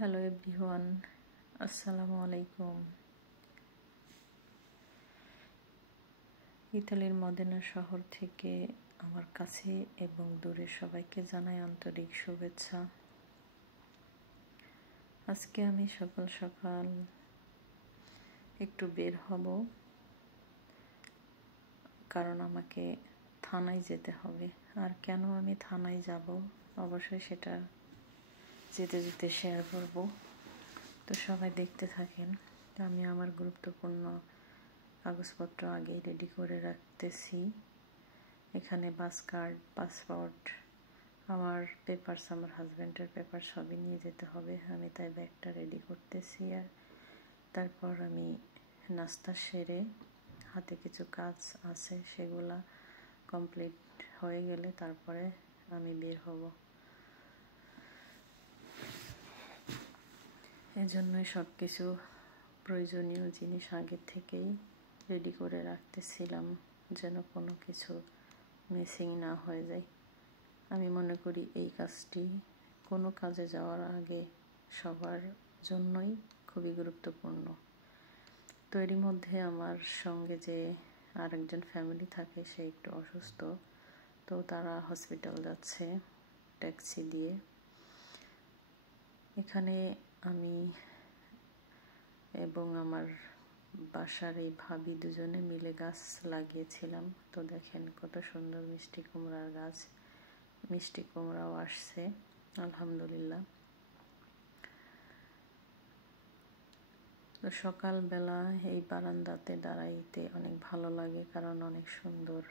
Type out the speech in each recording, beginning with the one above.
Hello everyone, আসসালামু আলাইকুম। ইতালির মদিনা শহর থেকে আমার কাছে এবং দূরের সবাইকে জানাই আন্তরিক শুভেচ্ছা। আজকে আমি সকাল সকাল একটু বের হব, কারণ আমাকে থানায় যেতে হবে। আর কেন আমি থানায় যাব অবশ্যই সেটা যেতে যেতে শেয়ার করব, তো সবাই দেখতে থাকেন। তো আমি আমার গুরুত্বপূর্ণ কাগজপত্র আগেই রেডি করে রাখতেছি। এখানে বাস কার্ড, পাসপোর্ট, আমার পেপারস, আমার হাজব্যান্ডের পেপার সবই নিয়ে যেতে হবে। আমি তাই ব্যাগটা রেডি করতেছি। আর তারপর আমি নাস্তা সেরে হাতে কিছু কাজ আছে, সেগুলা কমপ্লিট হয়ে গেলে তারপরে আমি বের হব। এজন্যই সব কিছু প্রয়োজনীয় জিনিস আগে থেকেই রেডি করে রাখতেছিলাম, যেন কোনো কিছু মিসিং না হয়ে যায়। আমি মনে করি এই কাজটি কোনো কাজে যাওয়ার আগে সবার জন্যই খুবই গুরুত্বপূর্ণ। তো এরই মধ্যে আমার সঙ্গে যে আরেকজন ফ্যামিলি থাকে, সে একটু অসুস্থ, তো তারা হসপিটাল যাচ্ছে ট্যাক্সি দিয়ে। এখানে আমি এবং আমার বাসার এই ভাবি দুজনে মিলে গাছ লাগিয়েছিলাম। তো দেখেন কত সুন্দর মিষ্টি কুমড়ার গাছ, মিষ্টি কুমড়াও আসছে আলহামদুলিল্লাহ। তো সকালবেলা এই বারান্দাতে দাঁড়াইতে অনেক ভালো লাগে, কারণ অনেক সুন্দর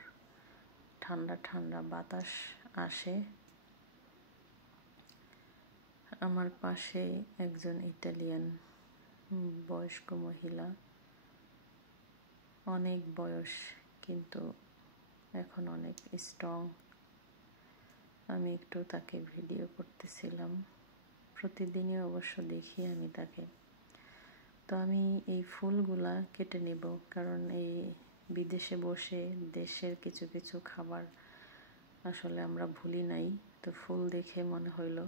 ঠান্ডা ঠান্ডা বাতাস আসে। আমার পাশে একজন ইটালিয়ান বয়স্ক মহিলা, অনেক বয়স কিন্তু এখন অনেক স্ট্রং। আমি একটু তাকে ভিডিও করতেছিলাম, প্রতিদিনই অবশ্য দেখি আমি তাকে। তো আমি এই ফুলগুলা কেটে নেব, কারণ এই বিদেশে বসে দেশের কিছু কিছু খাবার আসলে আমরা ভুলি নাই। তো ফুল দেখে মনে হইলো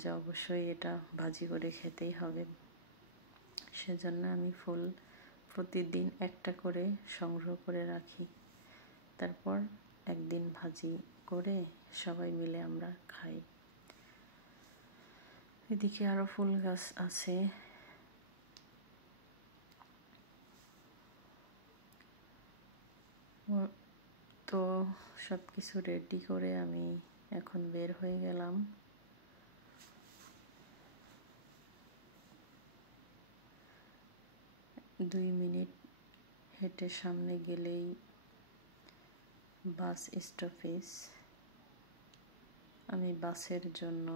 যে অবশ্যই এটা ভাজি করে খেতেই হবে। সেজন্য আমি ফুল প্রতিদিন একটা করে সংগ্রহ করে রাখি, তারপর একদিন ভাজি করে সবাই মিলে আমরা খাই। এদিকে আরো ফুল গাছ আছে। তো সব কিছু রেডি করে আমি এখন বের হয়ে গেলাম। দুই মিনিট হেঁটে সামনে গেলেই বাস স্টপেজ। আমি বাসের জন্য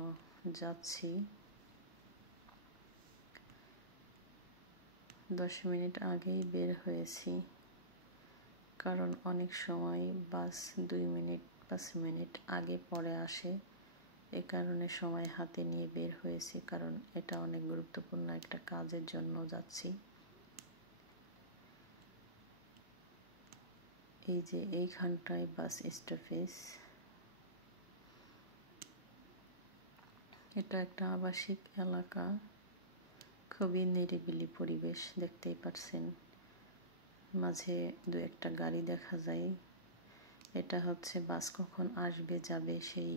যাচ্ছি। 10 মিনিট আগেই বের হয়েছি, কারণ অনেক সময় বাস 2 মিনিট 5 মিনিট আগে পরে আসে। এ কারণে সময় হাতে নিয়ে বের হয়েছি, কারণ এটা অনেক গুরুত্বপূর্ণ একটা কাজের জন্য যাচ্ছি। এই যে এইখানটায় বাস স্টপেজ। এটা একটা আবাসিক এলাকা, খুবই নিরিবিলি পরিবেশ, দেখতেই পারছেন। মাঝে দু একটা গাড়ি দেখা যায়। এটা হচ্ছে বাস কখন আসবে যাবে সেই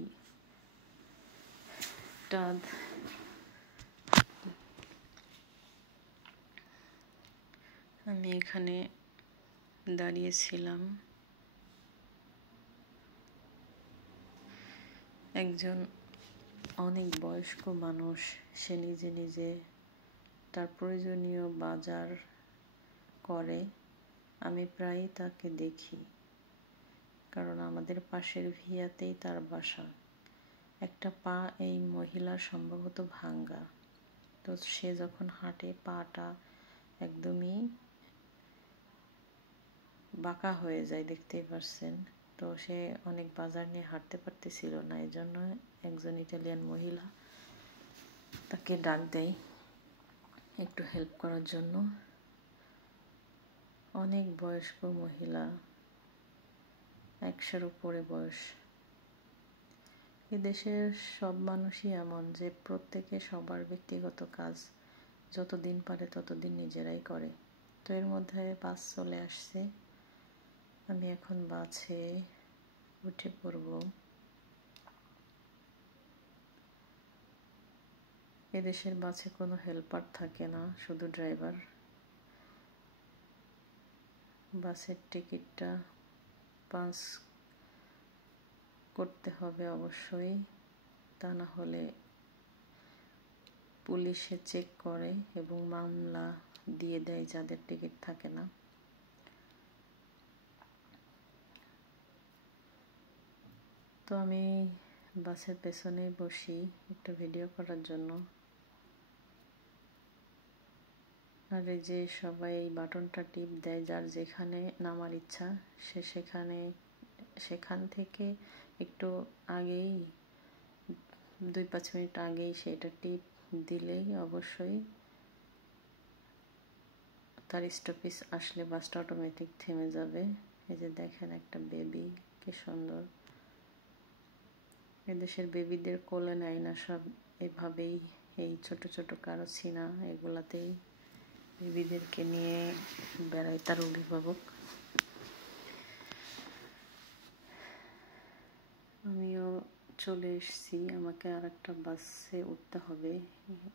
আমি এখানে দাঁড়িয়েছিলাম। একজন অনেক বয়স্ক মানুষ, সে নিজে নিজে তার প্রয়োজনীয় বাজার করে। আমি প্রায়ই তাকে দেখি, কারণ আমাদের পাশের ভিয়াতেই তার বাসা। একটা পা এই মহিলার সম্ভবত ভাঙ্গা, তো সে যখন হাঁটে পাটা একদমই বাঁকা হয়ে যায়, দেখতেই পারছেন। তো সে অনেক বাজার নিয়ে হাঁটতে পারতেছিল না, এই জন্য একজন ইটালিয়ান মহিলা তাকে ডাক দেয় একটু হেল্প করার জন্য। অনেক বয়স্ক মহিলা, 100-র উপরে বয়স। এদেশের সব মানুষই এমন যে প্রত্যেকে সবার ব্যক্তিগত কাজ যতদিন পারে ততদিন নিজেরাই করে। তো এর মধ্যে বাস চলে আসছে, আমি এখন বাসে উঠে পড়ব। এদেশের বাসে কোনো হেল্পার থাকে না, শুধু ড্রাইভার। বাসের টিকিটটা পাঞ্চ করতে হবে অবশ্যই, তা না হলে পুলিশে চেক করে এবং মামলা দিয়ে দেয় যাদের টিকিট থাকে না। তো আমি বাসের পেছনে বসি একটু ভিডিও করার জন্য। আর এই যে সবাই এই বাটনটা টিপ দেয়, যার যেখানে নামার ইচ্ছা সে সেখান থেকে একটু আগেই 2-5 মিনিট আগেই সেটা টিপ দিলেই অবশ্যই তার স্টপেজ আসলে বাসটা অটোমেটিক থেমে যাবে। এই যে দেখেন একটা বেবি, কি সুন্দর। এদেশের বেবিদের কোলে নেয় না, সব এভাবেই এই ছোট ছোট কারোসিনা এগুলাতেই বেবিদেরকে নিয়ে বেড়ায় তার অভিভাবক। আমিও চলে এসেছি, আমাকে আর একটা বাসে উঠতে হবে।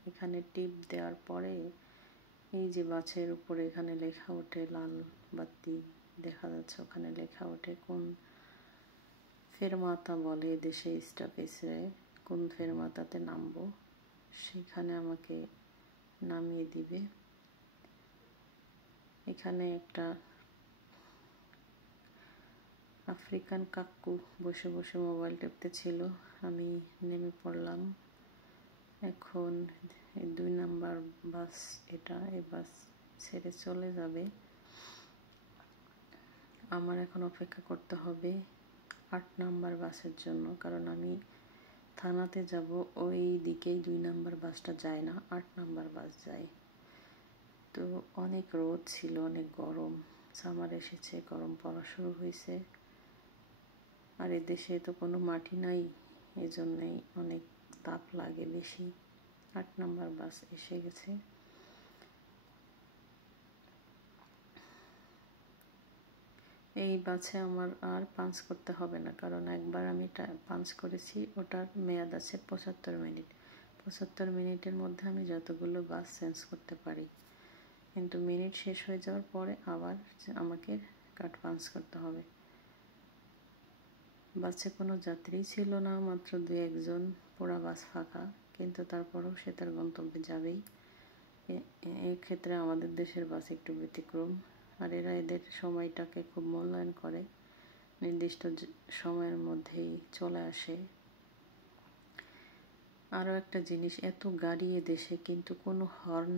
এখানে টিপ দেওয়ার পরে এই যে বাসের উপরে এখানে লেখা ওঠে, লাল বাতি দেখা যাচ্ছে, ওখানে লেখা ওঠে কোন ফেরমাতা বলে দেশে স্টপেজে, কোন ফেরমাতাতে নামবো সেখানে আমাকে নামিয়ে দিবে। এখানে একটা আফ্রিকান কাকু বসে বসে মোবাইল টিপতে ছিল, আমি নেমে পড়লাম। এখন 2 নাম্বার বাস এটা, এই বাস ছেড়ে চলে যাবে। আমার এখন অপেক্ষা করতে হবে 8 নাম্বার বাসের জন্য, কারণ আমি থানাতে যাব, ওই দিকেই 2 নাম্বার বাসটা যায় না, 8 নাম্বার বাস যায়। তো অনেক রোদ ছিল, অনেক গরম, সামার এসেছে, গরম পড়া শুরু হয়েছে। আর এদেশে তো কোনো মাটি নাই, এজন্যই অনেক তাপ লাগে বেশি। 8 নাম্বার বাস এসে গেছে। এই বাসে আমার আর পাঞ্চ করতে হবে না, কারণ একবার আমি পাঞ্চ করেছি, ওটার মেয়াদ আছে 75 মিনিট। 75 মিনিটের মধ্যে আমি যতগুলো বাস চেঞ্জ করতে পারি, কিন্তু মিনিট শেষ হয়ে যাওয়ার পরে আবার আমাকে কাট পাঞ্চ করতে হবে। বাসে কোনো যাত্রী ছিল না, মাত্র 2-1 জন, পুরা বাস ফাঁকা, কিন্তু তারপরেও সে তার গন্তব্যে যাবেই। এই ক্ষেত্রে আমাদের দেশের বাস একটু ব্যতিক্রম। আর এরা এদের সময়টাকে খুব মূল্যায়ন করে, নির্দিষ্ট সময়ের মধ্যেই চলে আসে। আরও একটা জিনিস, এত গাড়ি এদেশে কিন্তু কোনো হর্ন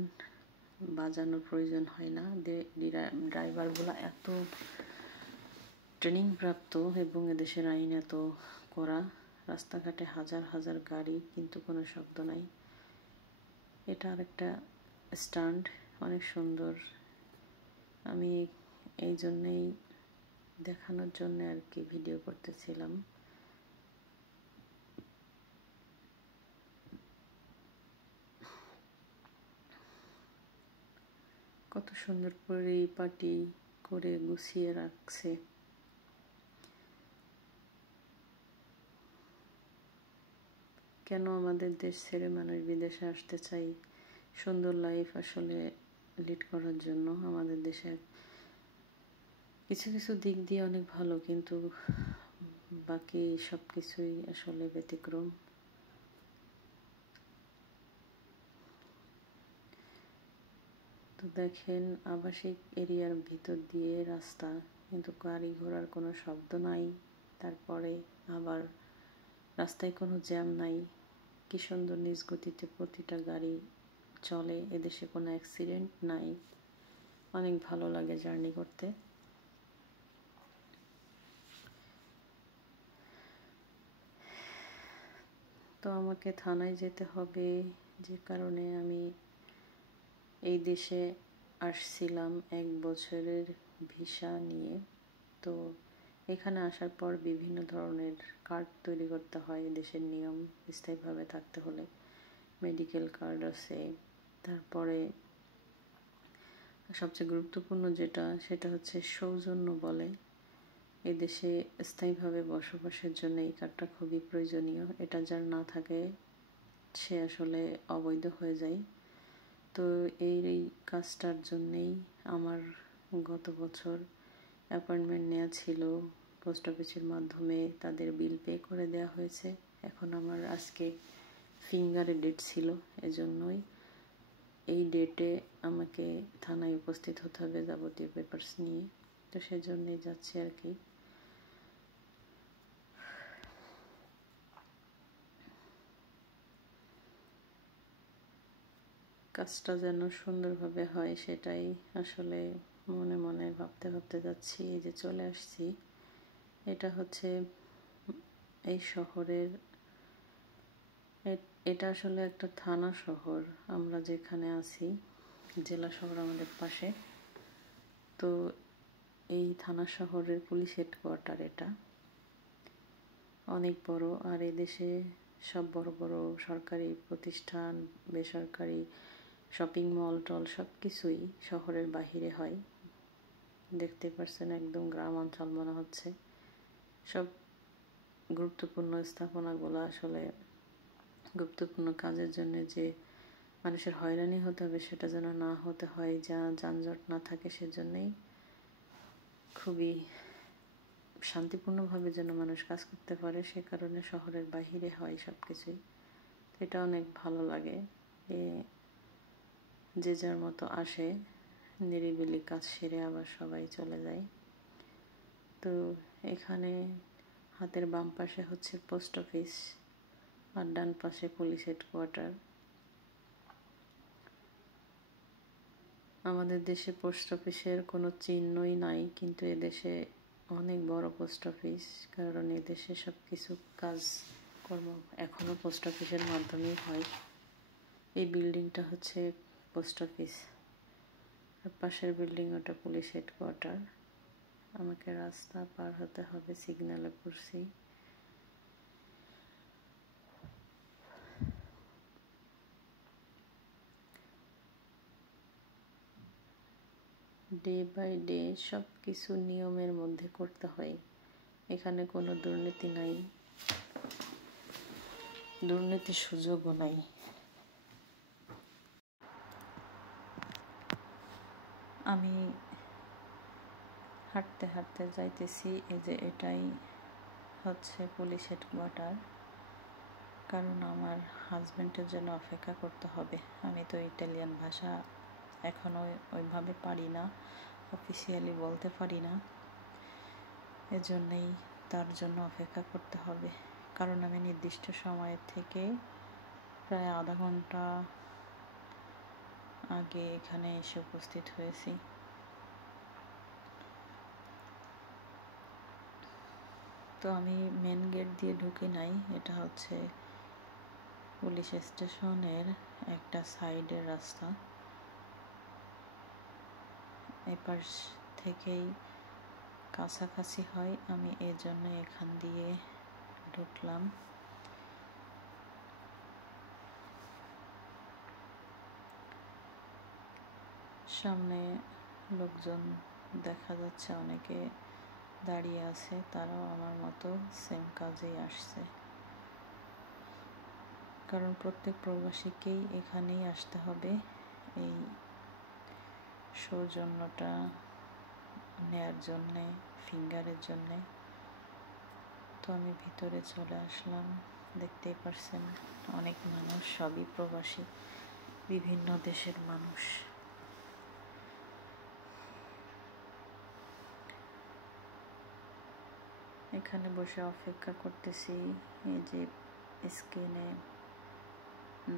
বাজানোর প্রয়োজন হয় না। ড্রাইভারগুলো এত ট্রেনিং প্রাপ্ত এবং এদেশের আইন এত কড়া, রাস্তাঘাটে হাজার হাজার গাড়ি কিন্তু কোনো শব্দ নাই। এটা আরেকটা স্ট্যান্ড, অনেক সুন্দর। আমি এই জন্যেই দেখানোর জন্য আর কি ভিডিও করতেছিলাম। কত সুন্দর পরিপাটি করে গুছিয়ে রাখছে। কেন আমাদের দেশ ছেড়ে মানুষ বিদেশে আসতে চাই? সুন্দর লাইফ আসলে লিড করার জন্য। আমাদের দেশে কিছু কিছু দিক দিয়ে অনেক ভালো, কিন্তু বাকি সব কিছুই আসলে ব্যতিক্রম। তো দেখেন, আবাসিক এরিয়ার ভিতর দিয়ে রাস্তা, কিন্তু গাড়ি ঘোড়ার কোনো শব্দ নাই। তারপরে আবার রাস্তায় কোনো জ্যাম নাই, কি সুন্দর নিজ গতিতে প্রতিটা গাড়ি চলে। এদেশে কোনো অ্যাক্সিডেন্ট নাই, অনেক ভালো লাগে জার্নি করতে। তো আমাকে থানায় যেতে হবে, যে কারণে আমি এই দেশে আসছিলাম 1 বছরের ভিসা নিয়ে। তো এখানে আসার পর বিভিন্ন ধরনের কার্ড তৈরি করতে হয়। দেশের নিয়ম, স্থায়ীভাবে থাকতে হলে মেডিকেল কার্ড আছে। তারপরে সবচেয়ে গুরুত্বপূর্ণ সেটা হচ্ছে সৌজন্য বলে। এদেশে স্থায়ীভাবে বসবাসের জন্য এই কার্ডটা খুবই প্রয়োজনীয়। এটা যার না থাকে সে আসলে অবৈধ হয়ে যায়। তো এই কাজটার জন্যেই আমার গত বছর অ্যাপয়েন্টমেন্ট নেওয়া ছিল। পোস্ট অফিসের মাধ্যমে তাদের বিল পে করে দেওয়া হয়েছে। এখন আমার আজকে ফিঙ্গারে ডেট ছিল, এজন্যই এই ডেটে আমাকে থানায় উপস্থিত হতে হবে যাবতীয় পেপারস নিয়ে। তো সেজন্যই যাচ্ছি আর কি। কাজটা যেন সুন্দরভাবে হয় সেটাই আসলে মনে মনে ভাবতে ভাবতে যাচ্ছি। এই যে চলে আসছি, এটা হচ্ছে এই শহরের, এটা আসলে একটা থানা শহর। আমরা যেখানে আছি জেলা শহর আমাদের পাশে। তো এই থানা শহরের পুলিশ হেডকোয়ার্টার এটা অনেক বড়। আর এদেশে সব বড় বড় সরকারি প্রতিষ্ঠান, বেসরকারি শপিং মল টল সব কিছুই শহরের বাহিরে হয়। দেখতে পাচ্ছেন একদম গ্রাম অঞ্চল মনে হচ্ছে। সব গুরুত্বপূর্ণ স্থাপনাগুলো আসলে গুরুত্বপূর্ণ কাজের জন্য যে মানুষের হয়রানি হতে হবে সেটা যেন না হতে হয়, যা যানজট না থাকে, সেজন্যই খুবই শান্তিপূর্ণভাবে যেন মানুষ কাজ করতে পারে, সে কারণে শহরের বাহিরে হয় সব কিছুই। এটা অনেক ভালো লাগে। যে যার মতো আসে, নিরিবিলি কাজ সেরে আবার সবাই চলে যায়। তো এখানে হাতের বাম পাশে হচ্ছে পোস্ট অফিস আর ডান পাশে পুলিশ হেডকোয়ার্টার। আমাদের দেশে পোস্ট অফিসের কোনো চিহ্নই নাই, কিন্তু এদেশে অনেক বড় পোস্ট অফিস, কারণ এদেশে সব কিছু কাজকর্ম এখনও পোস্ট অফিসের মাধ্যমেই হয়। এই বিল্ডিংটা হচ্ছে পোস্ট অফিস, আর পাশের বিল্ডিং ওটা পুলিশ হেডকোয়ার্টার। আমাকে রাস্তা পার হতে হবে, সিগন্যালে পড়ছি। ডে বাই ডে সব কিছু নিয়মের মধ্যে করতে হয়। এখানে কোনো দুর্নীতি নাই, দুর্নীতির সুযোগও নাই। আমি হাঁটতে হাঁটতে যাইতেছি, এই যে এটাই হচ্ছে পুলিশ হেডকোয়ার্টার। কারণ আমার হাজব্যান্ডের জন্য অপেক্ষা করতে হবে। আমি তো ইটালিয়ান ভাষা এখনও ওইভাবে পারি না, অফিসিয়ালি বলতে পারি না, এজন্যই তার জন্য অপেক্ষা করতে হবে। কারণ আমি নির্দিষ্ট সময়ের থেকে প্রায় আধা ঘন্টা আগে এখানে এসে উপস্থিত হয়েছি। তো আমি মেন গেট দিয়ে ঢুকি নাই, এটা হচ্ছে পুলিশ স্টেশনের একটা সাইডের রাস্তা। এপাশ থেকেই কাছাকাছি হয়, আমি এজন্য এখান দিয়ে ঢুকলাম। সামনে লোকজন দেখা যাচ্ছে, অনেকে দাঁড়িয়ে আছে, তারাও আমার মতো সেম কাজেই আসছে। কারণ প্রত্যেক প্রবাসীকেই এখানেই আসতে হবে এই সৌজন্যটা নেয়ার জন্যে, ফিঙ্গারের জন্যে। তো আমি ভিতরে চলে আসলাম। দেখতেই পারছেন অনেক মানুষ, সবই প্রবাসী, বিভিন্ন দেশের মানুষ। এখানে বসে অপেক্ষা করতেছি। এই যে স্ক্রিনে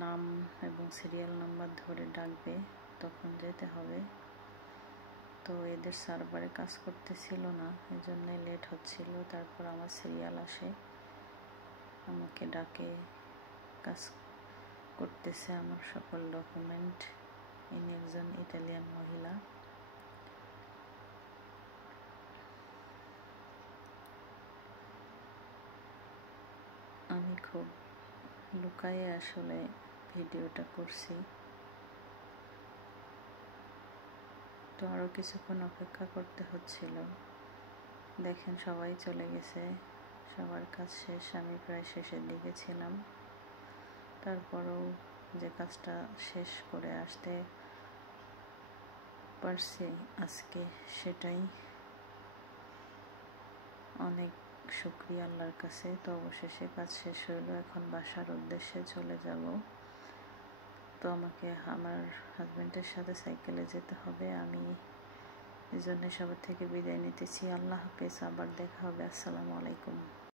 নাম এবং সিরিয়াল নাম্বার ধরে ডাকবে, তখন যেতে হবে। তো এদের সার্ভারে কাজ করতেছিল না, এজন্যই লেট হচ্ছিল। তারপর আমার সিরিয়াল আসে, আমাকে ডাকে, কাজ করতেছে আমার সকল ডকুমেন্ট। ইনি একজন ইটালিয়ান মহিলা। খুব লুকায়ে আসলে ভিডিওটা করছি। তো আরও কিছুক্ষণ অপেক্ষা করতে হচ্ছিল। দেখেন সবাই চলে গেছে, সবার কাজ শেষ, আমি প্রায় শেষের দিকে ছিলাম। তারপরেও যে কাজটা শেষ করে আসতে পারছি আজকে, সেটাই অনেক শুকরিয়া আল্লাহর কাছে। তো অবশেষে কাজ শেষ হইলো, এখন বাসার উদ্দেশ্যে চলে যাব। তো আমাকে আমার হাজব্যান্ডের সাথে সাইকেলে যেতে হবে, আমি এই জন্য সবার থেকে বিদায় নিতেছি। আল্লাহ হাফেজ, আবার দেখা হবে। আসসালামু আলাইকুম।